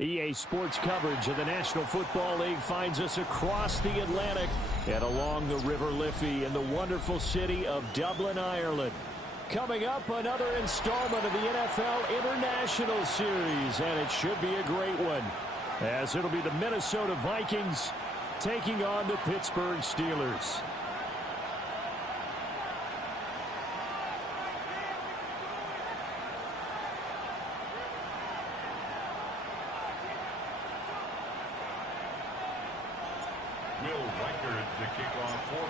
EA Sports coverage of the National Football League finds us across the Atlantic and along the River Liffey in the wonderful city of Dublin, Ireland. Coming up, another installment of the NFL International Series, and it should be a great one, as it'll be the Minnesota Vikings taking on the Pittsburgh Steelers.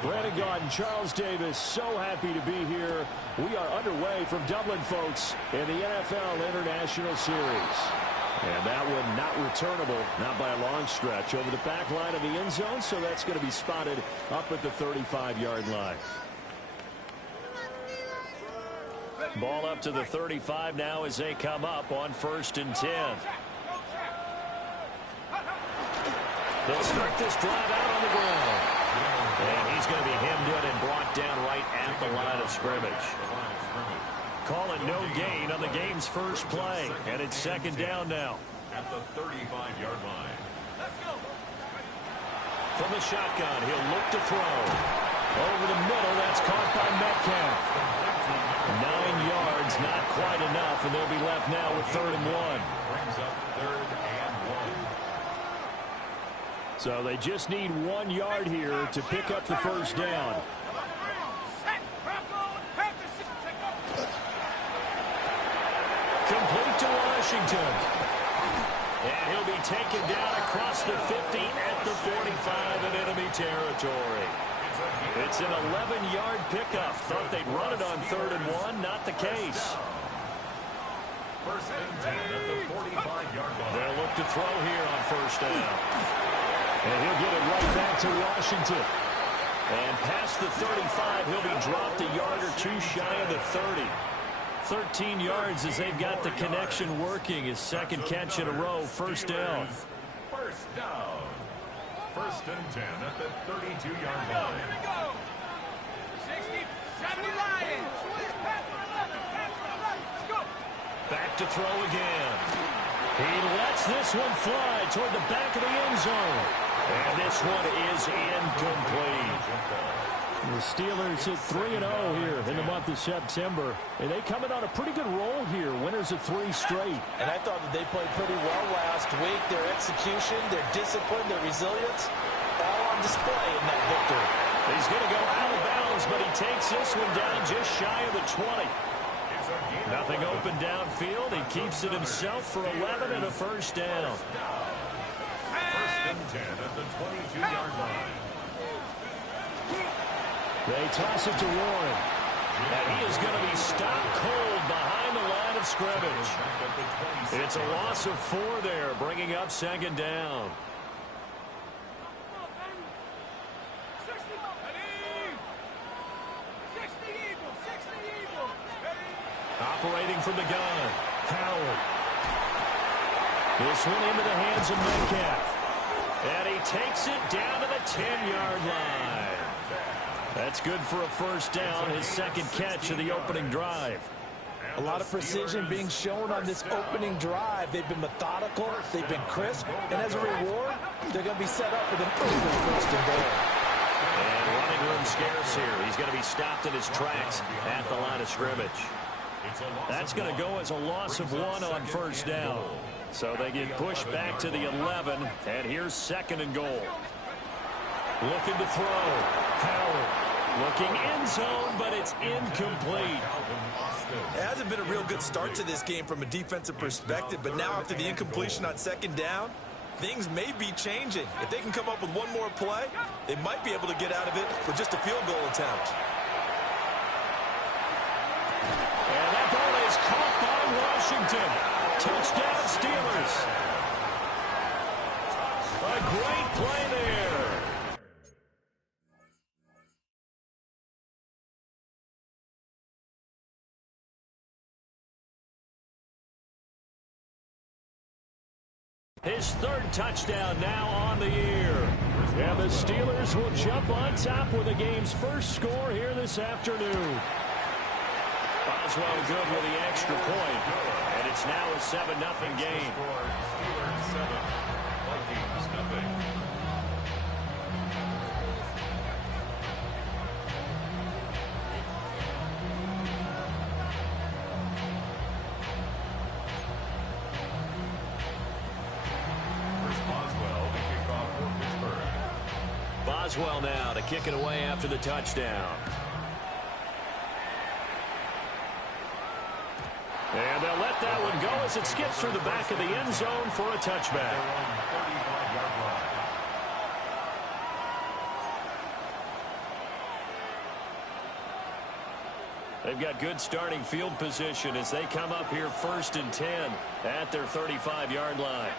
Brandon Gaudin, Charles Davis, so happy to be here. We are underway from Dublin, folks, in the NFL International Series. And that one not returnable, not by a long stretch, over the back line of the end zone, so that's going to be spotted up at the 35-yard line. Ball up to the 35 now as they come up on 1st and 10. They'll start this drive out on the ground. And he's going to be hemmed in and brought down right at the line of scrimmage. Call it no gain on the game's first play. And it's 2nd down now. At the 35-yard line. Let's go. From the shotgun, he'll look to throw. Over the middle, that's caught by Metcalf. 9 yards, not quite enough, and they'll be left now with 3rd and 1. Brings up 3rd and 1. So they just need 1 yard here to pick up the first down. Complete to Washington. And he'll be taken down across the 50 at the 45 in enemy territory. It's an 11-yard pickup. Thought they'd run it on 3rd and 1. Not the case. 1st and 10 at the 45-yard line. They'll look to throw here on 1st down. And he'll get it right back to Washington. And past the 35, he'll be dropped a yard or two shy of the 30. 13 yards as they've got the connection working. His 2nd catch in a row, 1st down. 1st down. 1st and 10 at the 32-yard line. Here we go. 60, 70 Lions. Let's go. Back to throw again. He lets this one fly toward the back of the end zone. And this one is incomplete. The Steelers hit 3-0 here in the month of September. And they come in on a pretty good roll here. Winners of 3 straight. And I thought that they played pretty well last week. Their execution, their discipline, their resilience, all on display in that victory. He's going to go out of bounds, but he takes this one down just shy of the 20. Nothing open downfield. He keeps it himself for 11 and a 1st down. 1st and 10 at the 22-yard line. They toss it to Warren. And he is going to be stopped cold behind the line of scrimmage. It's a loss of 4 there, bringing up 2nd down. Operating from the gun, Howard. This one into the hands of Metcalf. And he takes it down to the 10-yard line. That's good for a 1st down, his 2nd catch of the opening drive. A lot of precision being shown on this opening drive. They've been methodical, they've been crisp, and as a reward, they're going to be set up with an early 1st and goal. And running room scarce here. He's going to be stopped in his tracks at the line of scrimmage. That's going to go as a loss of 1 on 1st down. So they get pushed back to the 11, and here's 2nd and goal. Looking to throw. Howard looking end zone, but it's incomplete. It hasn't been a real good start to this game from a defensive perspective, but now after the incompletion on 2nd down, things may be changing. If they can come up with one more play, they might be able to get out of it with just a field goal attempt. And that ball is caught by Washington. Touchdown, Steelers. A great play there. His 3rd touchdown now on the year. And the Steelers will jump on top with the game's first score here this afternoon. Boswell good with the extra point. And It's now a 7-0 game. Steelers 7, Vikings nothing. Boswell now to kick it away after the touchdown. And they'll let that one go as it skips through the back of the end zone for a touchback. They've got good starting field position as they come up here 1st and 10 at their 35-yard line.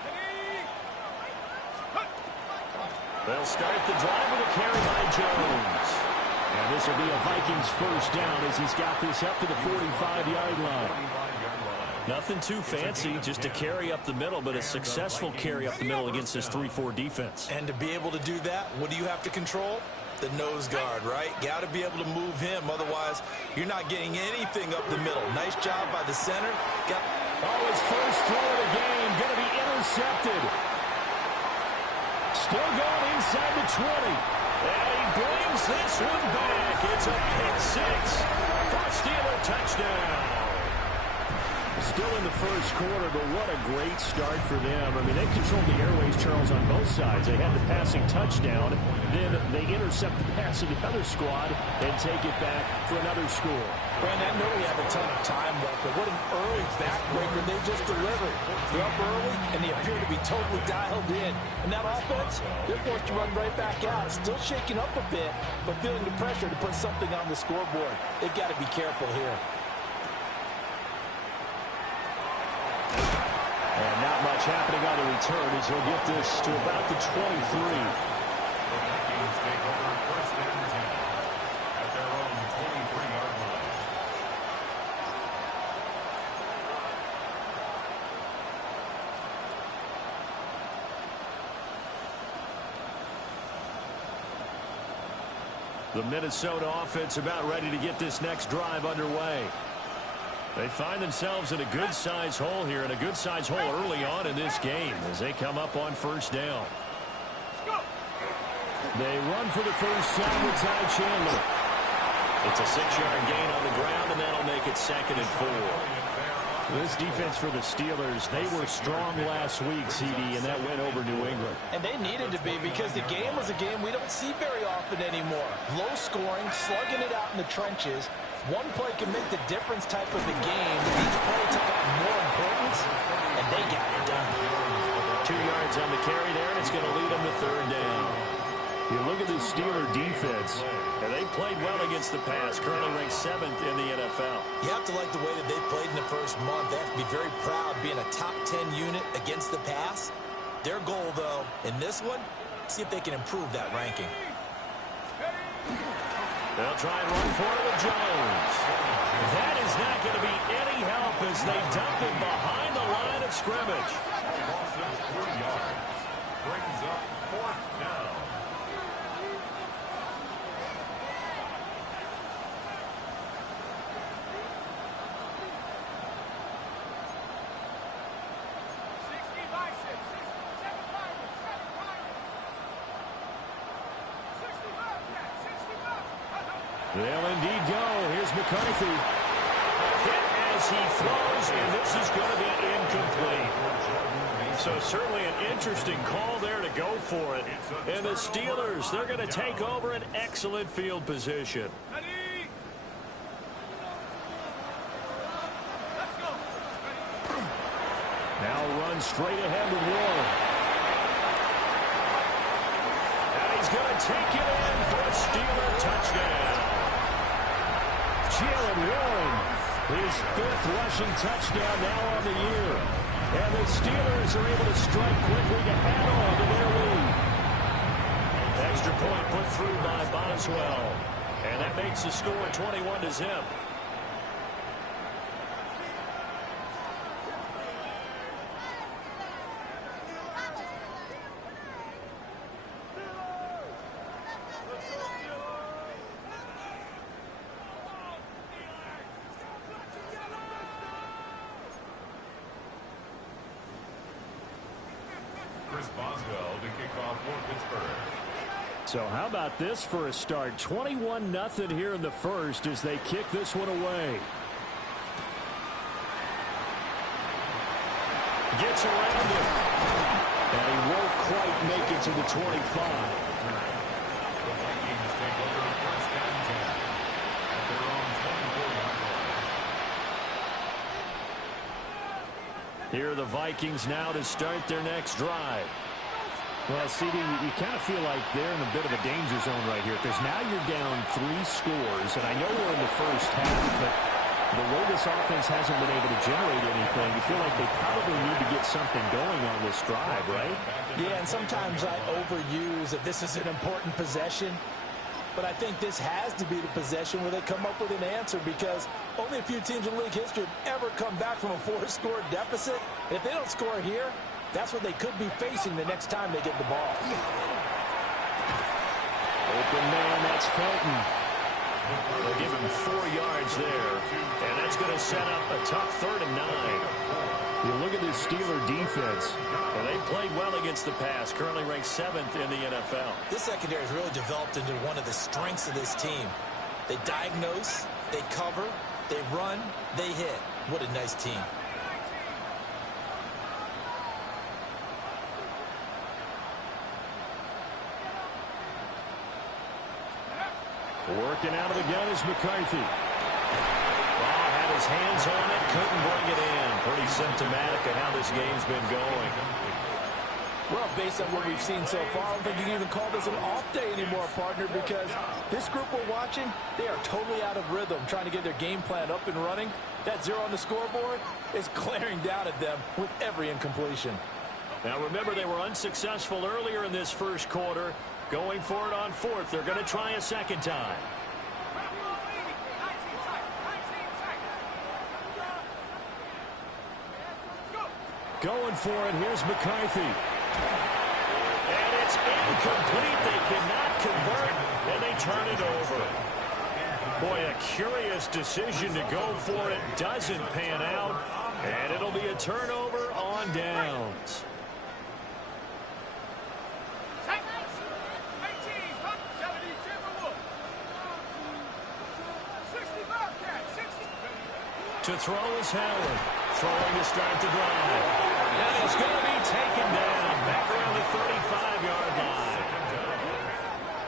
They'll start the drive with a carry by Jones. And this will be a Vikings first down as he's got this up to the 45-yard line. Nothing too fancy, just a carry up the middle, but a successful carry up the middle against this 3-4 defense. And to be able to do that, what do you have to control? The nose guard, right? Got to be able to move him. Otherwise, you're not getting anything up the middle. Nice job by the center. His first throw of the game going to be intercepted. Still going inside the 20. And he brings this one back. It's a pick six for a Steeler touchdown. Still in the first quarter, but what a great start for them. I mean, they controlled the airways, Charles, on both sides. They had the passing touchdown. Then they intercept the pass of the other squad and take it back for another score. Brandon, I know we have a ton of time left, but what an early backbreaker they just delivered. They're up early, and they appear to be totally dialed in. And that offense, they're forced to run right back out. Still shaking up a bit, but feeling the pressure to put something on the scoreboard. They've got to be careful here. And not much happening on the return as he'll get this to about the 23. The Vikings take over 1st and 10 at their own 23-yard line. The Minnesota offense about ready to get this next drive underway. They find themselves in a good-sized hole here, and a good-sized hole early on in this game as they come up on 1st down. They run for the first down with Ty Chandler. It's a 6-yard gain on the ground, and that'll make it 2nd and 4. This defense for the Steelers, they were strong last week, CD, and that went over New England. And they needed to be because the game was a game we don't see very often anymore. Low scoring, slugging it out in the trenches. One play can make the difference type of the game. Each play took on more importance, and they got it done. 2 yards on the carry there, and it's going to lead them to 3rd down. You look at the Steeler defense, and they played well against the pass, currently ranked 7th in the NFL. You have to like the way that they played in the first month. They have to be very proud being a top 10 unit against the pass. Their goal, though, in this one, see if they can improve that ranking. They'll try and run for it with Jones. That is not going to be any help as they dump him behind the line of scrimmage. Loss of 3 yards brings up 4th down. They'll indeed go. Here's McCarthy. Hit as he throws, and this is going to be incomplete. So certainly an interesting call there to go for it. And the Steelers, they're going to take over an excellent field position. Now run straight ahead with Warren. And he's going to take it in for a Steeler touchdown. Jaylen Warren, his 5th rushing touchdown now on the year. And the Steelers are able to strike quickly to add on to their lead. Extra point put through by Boswell. And that makes the score 21-0. kickoff for Pittsburgh. So how about this for a start? 21-0 here in the first as they kick this one away. Gets around it. And he won't quite make it to the 25. The Vikings take over first and 10 at their own 24-yard line. Here are the Vikings now to start their next drive. Well, CD, you kind of feel like they're in a bit of a danger zone right here because now you're down 3 scores, and I know we're in the first half, but the way this offense hasn't been able to generate anything, you feel like they probably need to get something going on this drive, right? Yeah, and sometimes I overuse that this is an important possession, but I think this has to be the possession where they come up with an answer because only a few teams in league history have ever come back from a 4-score deficit. And if they don't score here, that's what they could be facing the next time they get the ball. Open man, that's Felton. They'll give him 4 yards there, and that's going to set up a tough 3rd and 9. You look at this Steeler defense. Well, they played well against the pass, currently ranked 7th in the NFL. This secondary has really developed into one of the strengths of this team. They diagnose, they cover, they run, they hit. What a nice team. Working out of the gun is McCarthy. Ball had his hands on it, couldn't bring it in. Pretty symptomatic of how this game's been going. Well, based on what we've seen so far, I don't think you can even call this an off day anymore, partner, because this group we're watching, they are totally out of rhythm, trying to get their game plan up and running. That 0 on the scoreboard is glaring down at them with every incompletion. Now, remember, they were unsuccessful earlier in this first quarter. Going for it on 4th. They're going to try a second time. Going for it. Here's McCarthy. And it's incomplete. They cannot convert, and they turn it over. Boy, a curious decision to go for it. Doesn't pan out, and it'll be a turnover on downs. To throw is Howard. Throwing to start the drive. And it's going to be taken down back around the 35-yard line.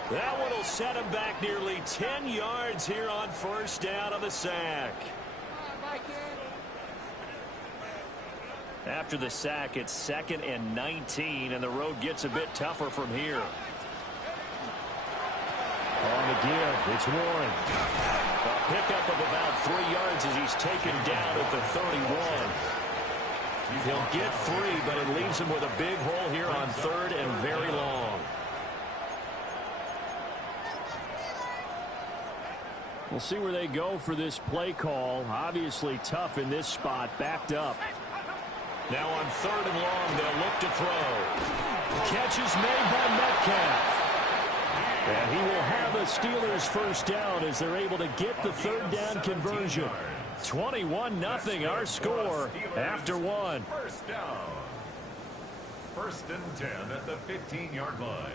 That one will set him back nearly 10 yards here on first down on the sack. After the sack, it's 2nd and 19, and the road gets a bit tougher from here. On the give, it's Warren. A pickup of about 3 yards as he's taken down at the 31. He'll get 3, but it leaves him with a big hole here on 3rd and very long. We'll see where they go for this play call. Obviously tough in this spot, backed up. Now on 3rd and long, they'll look to throw. Catch is made by Metcalf. And he will have a Steelers first down as they're able to get the 3rd down conversion. 21-0 our score after 1. First down. 1st and 10 at the 15-yard line.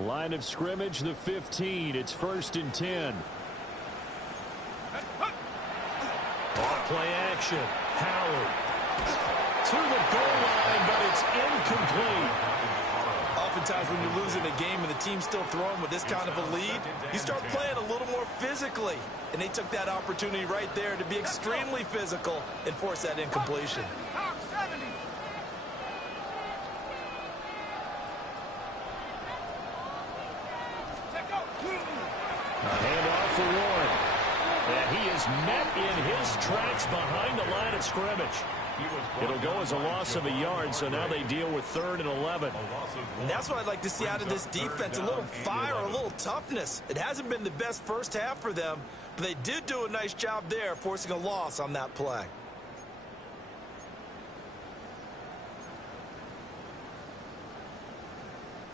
Line of scrimmage, the 15. It's 1st and 10. Off play action. Howard. To the goal line, but it's incomplete. Oftentimes when you're losing a game and the team's still throwing with this kind of a lead, you start playing a little more physically. And they took that opportunity right there to be extremely physical and force that incompletion. A handoff for Warren. And he is met in his tracks behind the line of scrimmage. It'll go as a loss of a yard, so now they deal with 3rd and 11. And that's what I'd like to see out of this defense, a little fire, a little toughness. It hasn't been the best first half for them, but they did do a nice job there, forcing a loss on that play.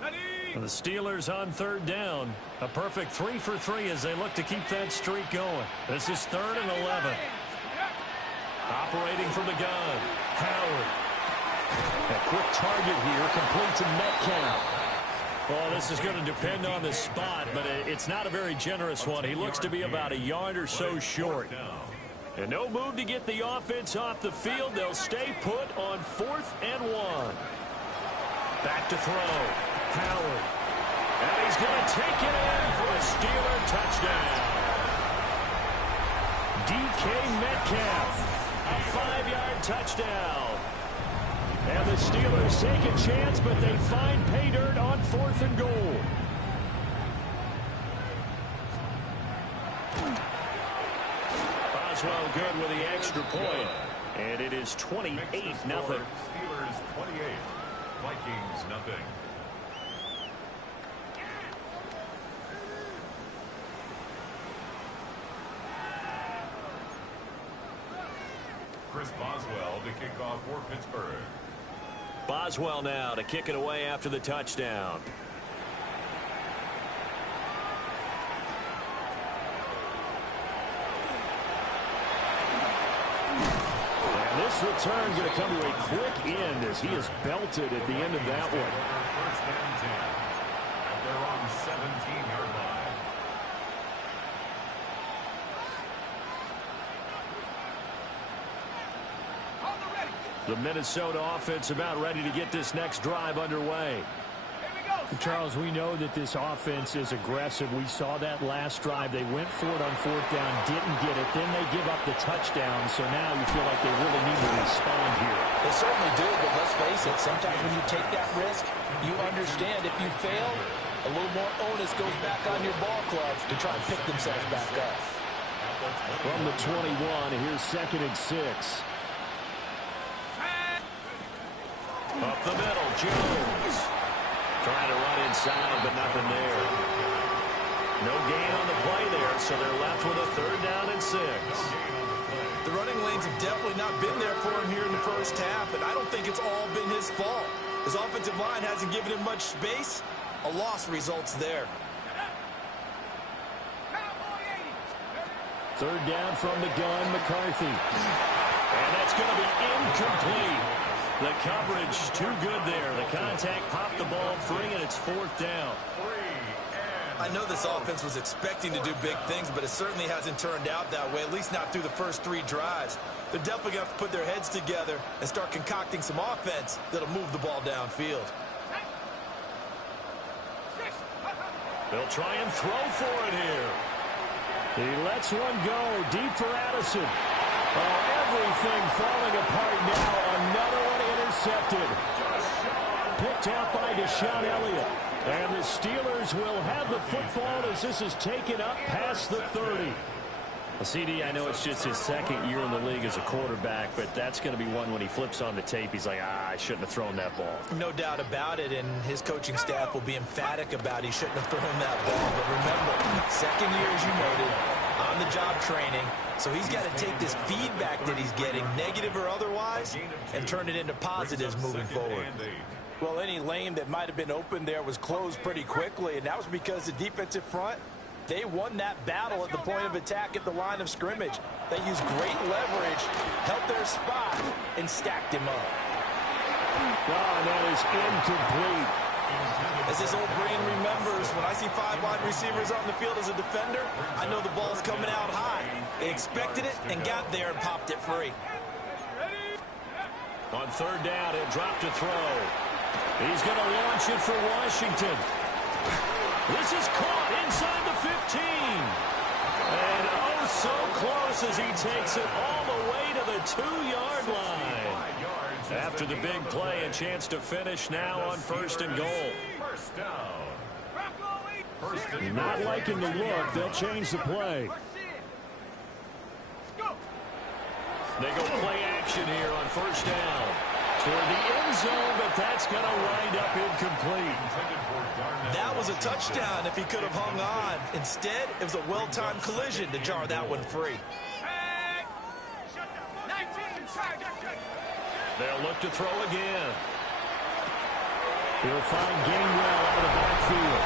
Ready? The Steelers on third down. A perfect 3 for 3 as they look to keep that streak going. This is 3rd and 11. Operating from the gun, Howard. A quick target here, complete to Metcalf. Well, this is going to depend on the spot, but it's not a very generous one. He looks to be about a yard or so short. And no move to get the offense off the field. They'll stay put on 4th and 1. Back to throw. Howard. And he's going to take it in for a Steeler touchdown. DK Metcalf. A 5-yard touchdown. And the Steelers take a chance, but they find pay dirt on 4th and goal. Boswell good with the extra point. And it is 28-0. Steelers 28. Vikings nothing. Chris Boswell to kick off for Pittsburgh. Boswell now to kick it away after the touchdown. And this return going to come to a quick end as he is belted at the end of that one. 1st and 10 at their own 17-yard line. The Minnesota offense about ready to get this next drive underway. Charles, we know that this offense is aggressive. We saw that last drive. They went for it on 4th down, didn't get it. Then they give up the touchdown. So now you feel like they really need to respond here. They certainly do, but let's face it, sometimes when you take that risk, you understand if you fail, a little more onus goes back on your ball club to try and pick themselves back up. From the 21, here's 2nd and 6. Up the middle, Jones. Trying to run inside, but nothing there. No gain on the play there, so they're left with a 3rd down and 6. The running lanes have definitely not been there for him here in the first half, and I don't think it's all been his fault. His offensive line hasn't given him much space. A loss results there. 3rd down from the gun, McCarthy. And that's going to be incomplete. The coverage too good there. The contact popped the ball free, and it's 4th down. I know this offense was expecting to do big things, but it certainly hasn't turned out that way, at least not through the first 3 drives. They're definitely going to have to put their heads together and start concocting some offense that'll move the ball downfield. They'll try and throw for it here. He lets one go deep for Addison. Oh, everything falling apart now. Another one intercepted. Picked out by Deshaun Elliott. And the Steelers will have the football as this is taken up past the 30. Well, CD, I know it's just his 2nd year in the league as a quarterback, but that's going to be one when he flips on the tape. He's like, I shouldn't have thrown that ball. No doubt about it, and his coaching staff will be emphatic about he shouldn't have thrown that ball. But remember, 2nd year, as you noted, on-the-job training. So he's got to take this feedback that he's getting, negative or otherwise, and turn it into positives moving forward. Well, any lane that might have been open there was closed pretty quickly, and that was because the defensive front, they won that battle at the point of attack at the line of scrimmage. They used great leverage, held their spot, and stacked him up. Oh, that is incomplete. As his old brain remembers, when I see 5 wide receivers on the field as a defender, I know the ball's coming out high. They expected it and got there and popped it free. On 3rd down, he'll drop to throw. He's going to launch it for Washington. This is caught inside the 15. And oh, so close as he takes it all the way to the 2-yard line. After the big play, a chance to finish now on 1st and goal. Not liking the look. They'll change the play. They go play action here on 1st down. Toward the end zone, but that's going to wind up incomplete. That was a touchdown if he could have hung on. Instead, it was a well-timed collision to jar that one free. They'll look to throw again. He'll find Gainwell out of the backfield.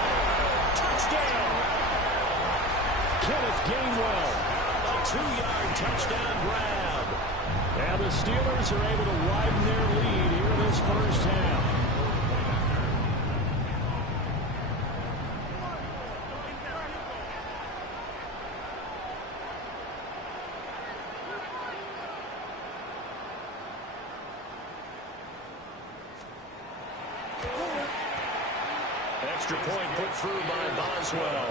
Touchdown! Kenneth Gainwell, a 2-yard touchdown grab. And the Steelers are able to widen their lead here in this first half. Extra point put through by Boswell.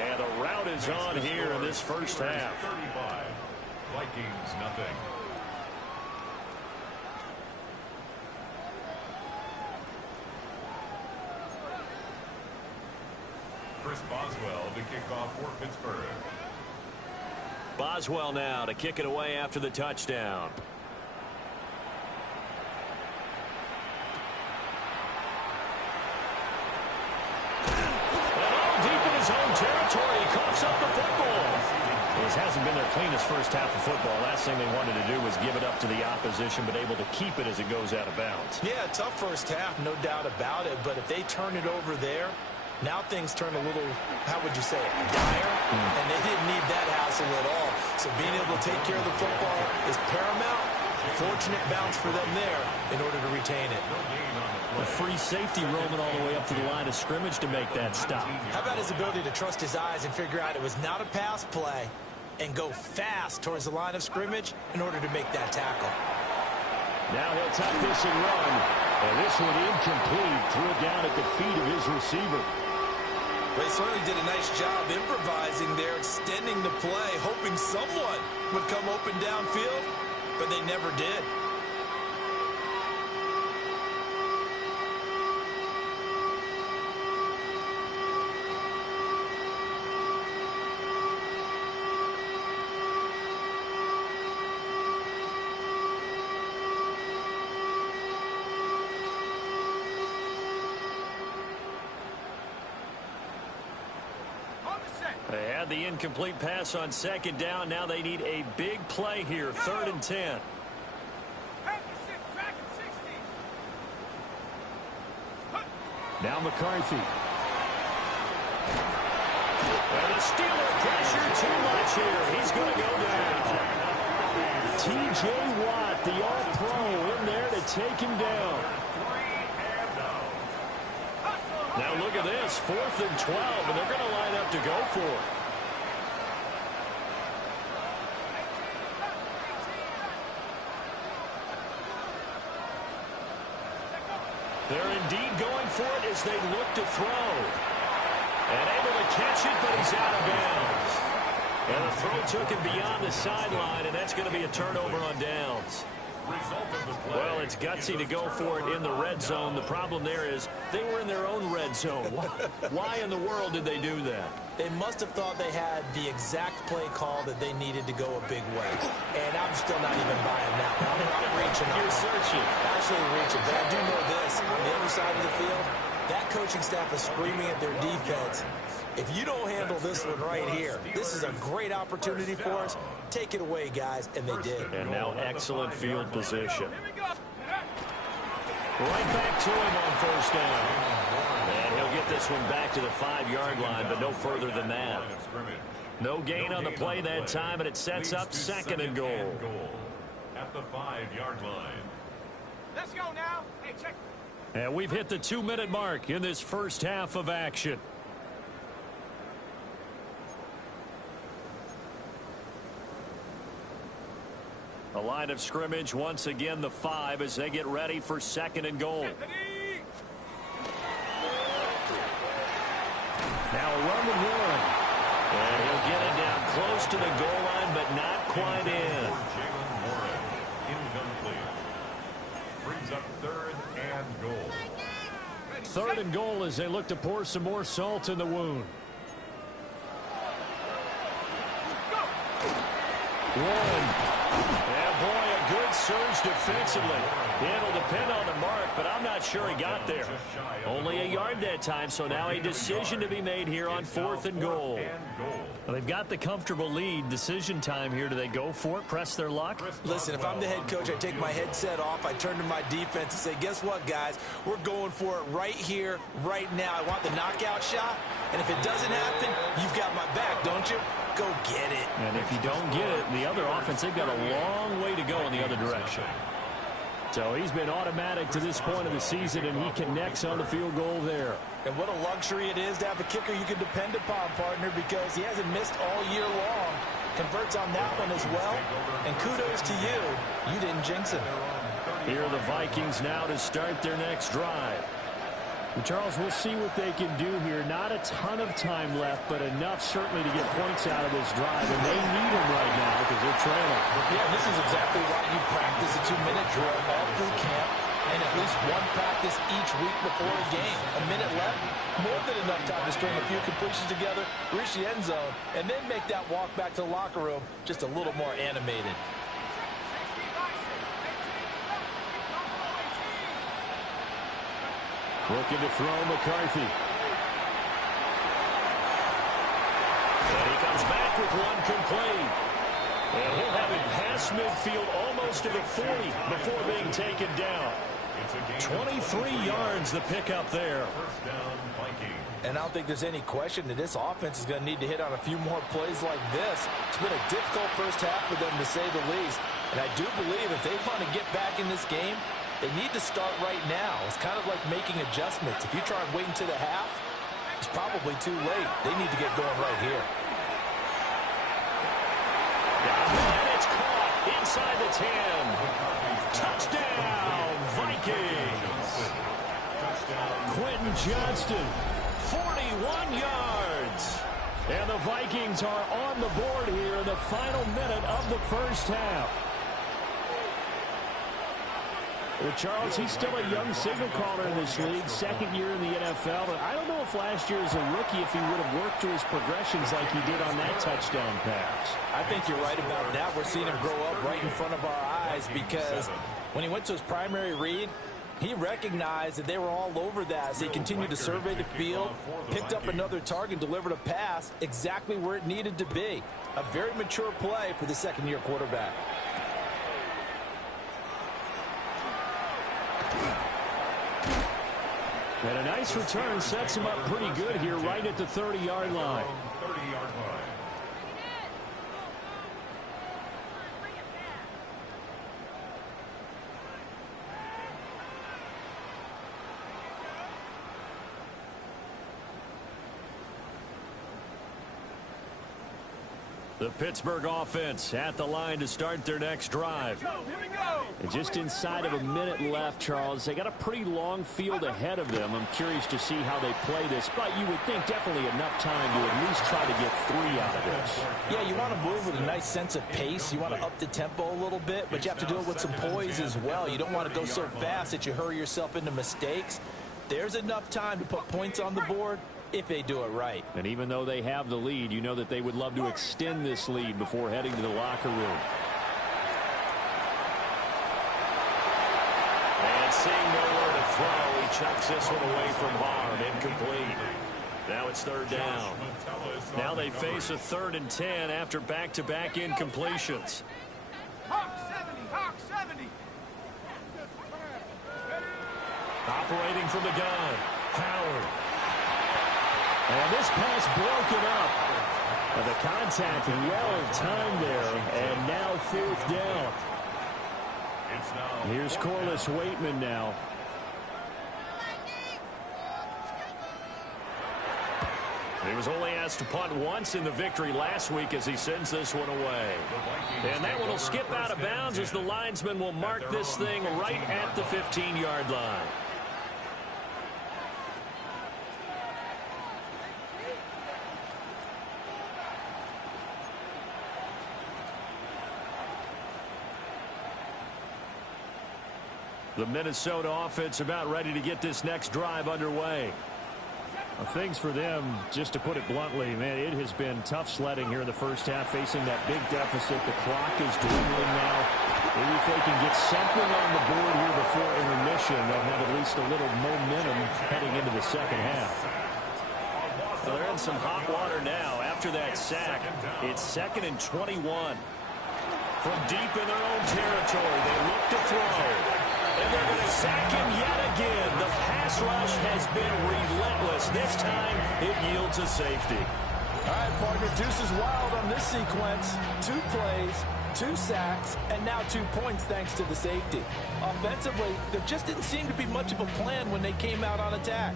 And a rout is on here in this first half. 35. Vikings, nothing. Chris Boswell to kick off for Pittsburgh. Boswell now to kick it away after the touchdown. Own territory. He coughs up the football. This hasn't been their cleanest first half of football. Last thing they wanted to do was give it up to the opposition, but able to keep it as it goes out of bounds. Yeah, tough first half, no doubt about it. But if they turn it over there, now things turn a little, how would you say it, dire? And they didn't need that hassle at all. So being able to take care of the football is paramount. Fortunate bounce for them there in order to retain it. A free safety roaming all the way up to the line of scrimmage to make that stop. How about his ability to trust his eyes and figure out it was not a pass play and go fast towards the line of scrimmage in order to make that tackle. Now he'll tuck this and run. And this one incomplete. Threw it down at the feet of his receiver. They certainly did a nice job improvising there, extending the play, hoping someone would come open downfield, but they never did. They had the incomplete pass on second down. Now they need a big play here. 3rd and 10. Now McCarthy. And the Steeler pressure too much here. He's going to go down. T.J. Watt, the all-pro, in there to take him down. Now look at this, 4th and 12, and they're going to line up to go for it. They're indeed going for it as they look to throw. And able to catch it, but he's out of bounds. And the throw took him beyond the sideline, and that's going to be a turnover on downs. Well, it's gutsy to go for it in the red zone. The problem there is they were in their own red zone. Why in the world did they do that? They must have thought they had the exact play call that they needed to go a big way. And I'm still not even buying that one. I'm reaching. You're searching. Absolutely reaching. But I do know this. On the other side of the field, that coaching staff is screaming at their defense. If you don't handle this one right here, this is a great opportunity for us. Take it away, guys. And they did. And now excellent field position. Right back to him on 1st down. And he'll get this one back to the 5-yard line, but no further than that. No gain on the play that time, and it sets up 2nd and goal. At the 5-yard line. Let's go now. Hey, check. And we've hit the 2-minute mark in this first half of action. A line of scrimmage, once again the 5 as they get ready for 2nd and goal. Now a run and run. And he'll get it down close to the goal line, but not quite in. Jalen Warren, incomplete. Brings up 3rd and goal. 3rd and goal as they look to pour some more salt in the wound. Warren. And boy, a good surge defensively. It'll depend on the mark, but I'm not sure he got there. Only a yard that time, so now a decision to be made here on 4th and goal. Well, they've got the comfortable lead. Decision time here. Do they go for it, press their luck? Listen, if I'm the head coach, I take my headset off. I turn to my defense and say, guess what, guys? We're going for it right here, right now. I want the knockout shot, and if it doesn't happen, you've got my back, don't you? Go get it. And if you don't get it, the other offense, they've got a long way to go in the other direction. So he's been automatic to this point of the season, and he connects on the field goal there. And what a luxury it is to have a kicker you can depend upon, partner, because he hasn't missed all year long. Converts on that one as well. And kudos to you. You didn't jinx him. Here are the Vikings now to start their next drive. And Charles, we'll see what they can do here. Not a ton of time left, but enough certainly to get points out of this drive. And they need them right now because they're trailing. Yeah, this is exactly why you practice a 2-minute drill all through camp and at least one practice each week before a game. A minute left, more than enough time to string a few completions together, reach the end zone, and then make that walk back to the locker room just a little more animated. Looking to throw McCarthy. And he comes back with one complete. And he'll have it past midfield almost to the 40 before being taken down. 23 yards the pickup there. And I don't think there's any question that this offense is going to need to hit on a few more plays like this. It's been a difficult first half for them, to say the least. And I do believe if they want to get back in this game, they need to start right now. It's kind of like making adjustments. If you try and wait until the half, it's probably too late. They need to get going right here. And it's caught inside the 10. Touchdown, Vikings. Quentin Johnston, 41 yards. And the Vikings are on the board here in the final minute of the first half. Well, Charles, he's still a young signal caller in this league, second year in the NFL, but I don't know if last year as a rookie if he would have worked through his progressions like he did on that touchdown pass. I think you're right about that. We're seeing him grow up right in front of our eyes because when he went to his primary read, he recognized that they were all over that as he continued to survey the field, picked up another target, delivered a pass exactly where it needed to be. A very mature play for the second-year quarterback. And a nice return sets him up pretty good here right at the 30-yard line. The Pittsburgh offense at the line to start their next drive. And just inside of a minute left, Charles. They got a pretty long field ahead of them. I'm curious to see how they play this, but you would think definitely enough time to at least try to get 3 out of this. Yeah, you want to move with a nice sense of pace. You want to up the tempo a little bit, but you have to do it with some poise as well. You don't want to go so fast that you hurry yourself into mistakes. There's enough time to put points on the board if they do it right. And even though they have the lead, you know that they would love to extend this lead before heading to the locker room. And seeing nowhere to throw, he chucks this one away from Barb. Incomplete. Now it's third down. Now they face a 3rd and 10 after back-to-back incompletions. Hawk 70. Operating from the gun, Howard. And this pass broken up. And the contact well timed there. And now 4th down. Here's Corliss Waitman now. He was only asked to punt once in the victory last week as he sends this one away. And that one will skip out of bounds as the linesman will mark this thing right at the 15-yard line. The Minnesota offense about ready to get this next drive underway. Things for them, just to put it bluntly, man, it has been tough sledding here in the first half, facing that big deficit. The clock is dwindling now. Maybe if they can get something on the board here before intermission, they'll have at least a little momentum heading into the second half. So they're in some hot water now after that sack. It's 2nd and 21. From deep in their own territory, they look to throw. And they're going to sack him yet again. The pass rush has been relentless. This time, it yields a safety. All right, partner, deuce is wild on this sequence. 2 plays, 2 sacks, and now 2 points thanks to the safety. Offensively, there just didn't seem to be much of a plan when they came out on attack.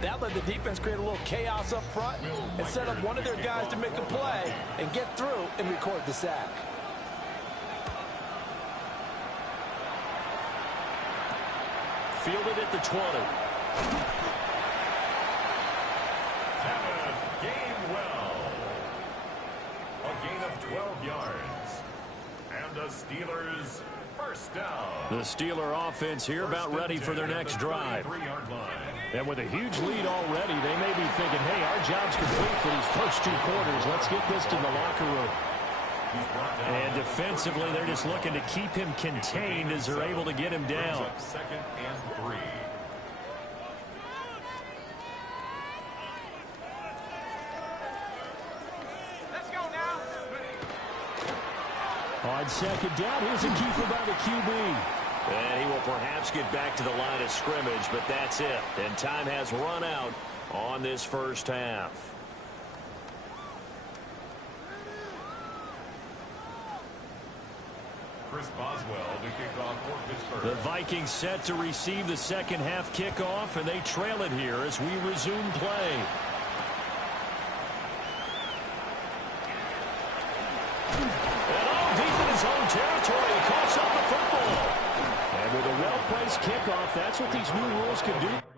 That let the defense create a little chaos up front and set up one of their guys to make a play and get through and record the sack. Fielded at the 20. Kevin Gainwell. A gain of 12 yards. And the Steelers first down. The Steeler offense here about ready for their next drive. And with a huge lead already, they may be thinking, hey, our job's complete for these first 2 quarters. Let's get this to the locker room. And defensively, they're just looking to keep him contained as they're able to get him down. 2nd and 3. Let's go now. On 2nd down, here's a keeper by the QB. And he will perhaps get back to the line of scrimmage, but that's it. And time has run out on this first half. Chris Boswell to kick off for Pittsburgh. The Vikings set to receive the second half kickoff, and they trail it here as we resume play. And all deep in his own territory, he coughs up the football. And with a well-placed kickoff, that's what these new rules can do.